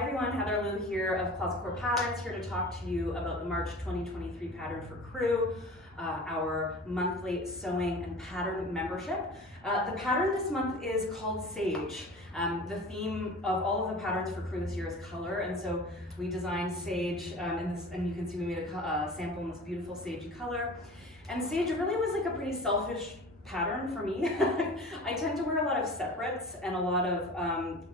everyone, Heather Lou here of Closet Core Patterns, here to talk to you about the March 2023 pattern for Crew, our monthly sewing and pattern membership. The pattern this month is called Sage. The theme of all of the patterns for Crew this year is color, and so we designed Sage, and you can see we made a sample in this beautiful sagey color. And Sage really was like a pretty selfish pattern for me. I tend to wear a lot of separates and a lot of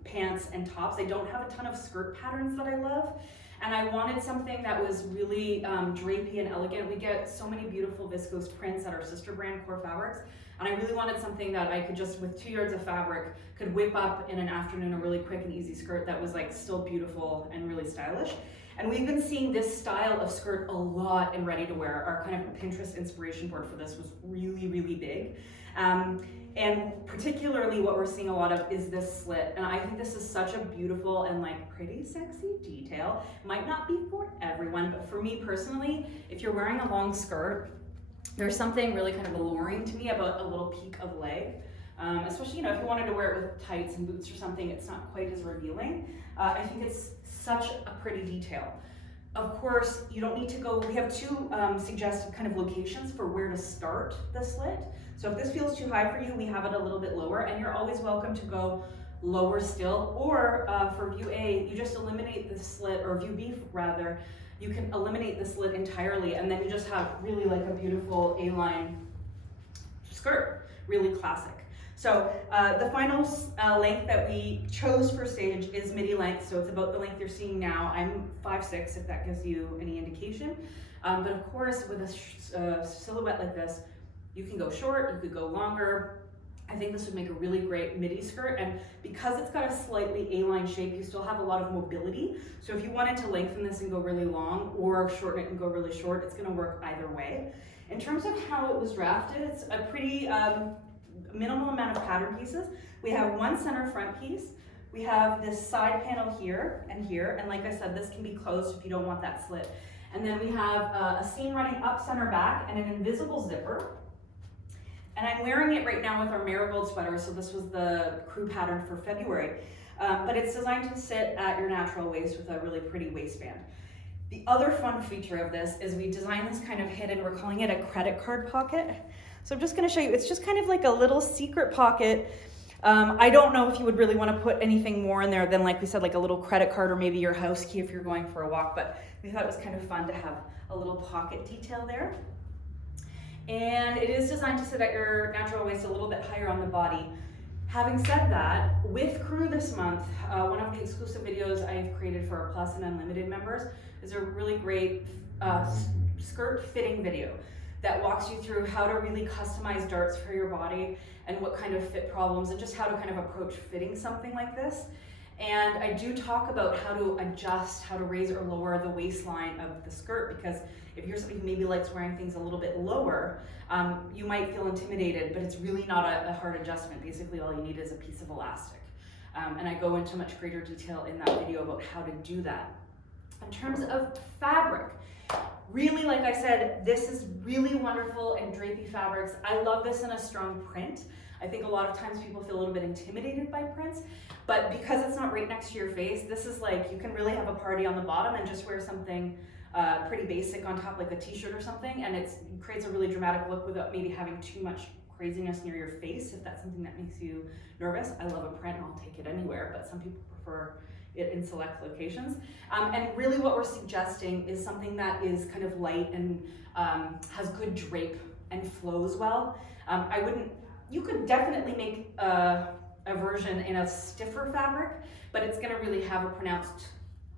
pants and tops. I don't have a ton of skirt patterns that I love, and I wanted something that was really drapey and elegant. We get so many beautiful viscose prints at our sister brand, Core Fabrics, and I really wanted something that I could just, with 2 yards of fabric, could whip up in an afternoon, a really quick and easy skirt that was like still beautiful and really stylish. And we've been seeing this style of skirt a lot in ready to wear. Our kind of Pinterest inspiration board for this was really, really big. And particularly what we're seeing a lot of is this slit. And I think this is such a beautiful and like pretty sexy detail. Might not be for everyone, but for me personally, if you're wearing a long skirt, there's something really kind of alluring to me about a little peak of leg. Especially, if you wanted to wear it with tights and boots or something, it's not quite as revealing. I think it's such a pretty detail. Of course, you don't need to go, we have two suggested kind of locations for where to start the slit. So if this feels too high for you, we have it a little bit lower, and you're always welcome to go lower still, or for view A, you just eliminate the slit, or view B rather, you can eliminate the slit entirely, and then you just have really like a beautiful A-line skirt, really classic. So the final length that we chose for Sage is midi length, so it's about the length you're seeing now. I'm 5'6", if that gives you any indication. But of course, with a silhouette like this, you can go short, you could go longer. I think this would make a really great midi skirt, and because it's got a slightly A-line shape, you still have a lot of mobility. So if you wanted to lengthen this and go really long, or shorten it and go really short, it's gonna work either way. In terms of how it was drafted, it's a pretty minimal amount of pattern pieces. We have one center front piece. We have this side panel here, and like I said, this can be closed if you don't want that slit. And then we have a seam running up center back and an invisible zipper. And I'm wearing it right now with our marigold sweater, so this was the Crew pattern for February. But it's designed to sit at your natural waist with a really pretty waistband. The other fun feature of this is we designed this kind of hidden, we're calling it a credit card pocket. So I'm just gonna show you, it's just kind of like a little secret pocket. I don't know if you would really wanna put anything more in there than, like we said, like a little credit card or maybe your house key if you're going for a walk, but we thought it was kind of fun to have a little pocket detail there. And it is designed to sit at your natural waist a little bit higher on the body. Having said that, with Crew this month, one of the exclusive videos I've created for our Plus and Unlimited members is a really great skirt fitting video that walks you through how to really customize darts for your body and what kind of fit problems and just how to kind of approach fitting something like this. And I do talk about how to adjust, how to raise or lower the waistline of the skirt, because if you're somebody who maybe likes wearing things a little bit lower, you might feel intimidated, but it's really not a hard adjustment. Basically, all you need is a piece of elastic. And I go into much greater detail in that video about how to do that. In terms of fabric, really, like I said, this is really wonderful and drapey fabrics. I love this in a strong print. I think a lot of times people feel a little bit intimidated by prints, but because it's not right next to your face, this is like, you can really have a party on the bottom and just wear something pretty basic on top, like a t-shirt or something, and it creates a really dramatic look without maybe having too much craziness near your face, if that's something that makes you nervous. I love a print and I'll take it anywhere, but some people prefer it in select locations. And really what we're suggesting is something that is kind of light and has good drape and flows well. You could definitely make a version in a stiffer fabric, but it's gonna really have a pronounced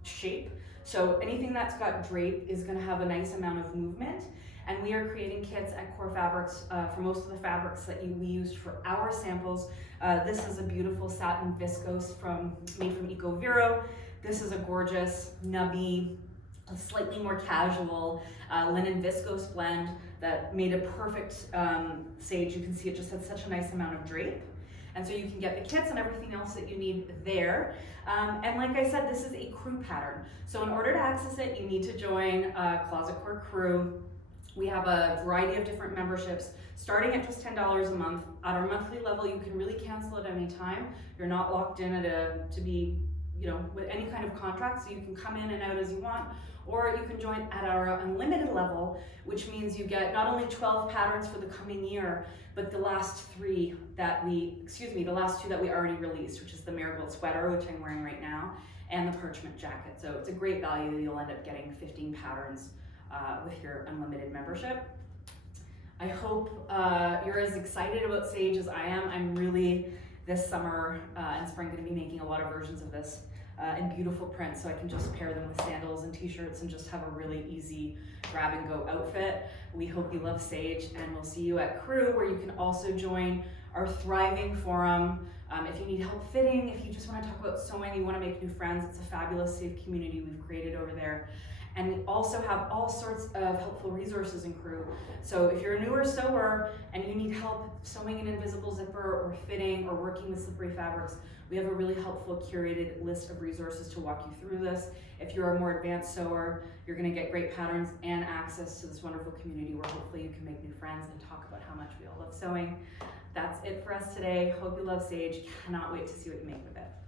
shape. So anything that's got drape is gonna have a nice amount of movement. And we are creating kits at Core Fabrics for most of the fabrics that we used for our samples. This is a beautiful satin viscose made from Eco Vero. This is a gorgeous, nubby, slightly more casual linen viscose blend that made a perfect Sage. You can see it just had such a nice amount of drape. And so you can get the kits and everything else that you need there. And like I said, this is a Crew pattern. So in order to access it, you need to join Closet Core Crew. We have a variety of different memberships starting at just $10 a month. At our monthly level, you can really cancel at any time. You're not locked in to be with any kind of contract, so you can come in and out as you want, or you can join at our unlimited level, which means you get not only 12 patterns for the coming year, but the last two that we already released, which is the marigold sweater, which I'm wearing right now, and the parchment jacket. So it's a great value. You'll end up getting 15 patterns with your unlimited membership. I hope you're as excited about Sage as I am. I'm really, this summer and spring, going to be making a lot of versions of this in beautiful prints, so I can just pair them with sandals and t-shirts and just have a really easy grab and go outfit. We hope you love Sage, and we'll see you at Crew, where you can also join our thriving forum. If you need help fitting, if you just want to talk about sewing, you want to make new friends, it's a fabulous, safe community we've created over there. And we also have all sorts of helpful resources in Crew. So if you're a newer sewer and you need help sewing an invisible zipper or fitting or working with slippery fabrics, we have a really helpful curated list of resources to walk you through this. If you're a more advanced sewer, you're gonna get great patterns and access to this wonderful community where hopefully you can make new friends and talk about how much we all love sewing. That's it for us today. Hope you love Sage. Cannot wait to see what you make with it.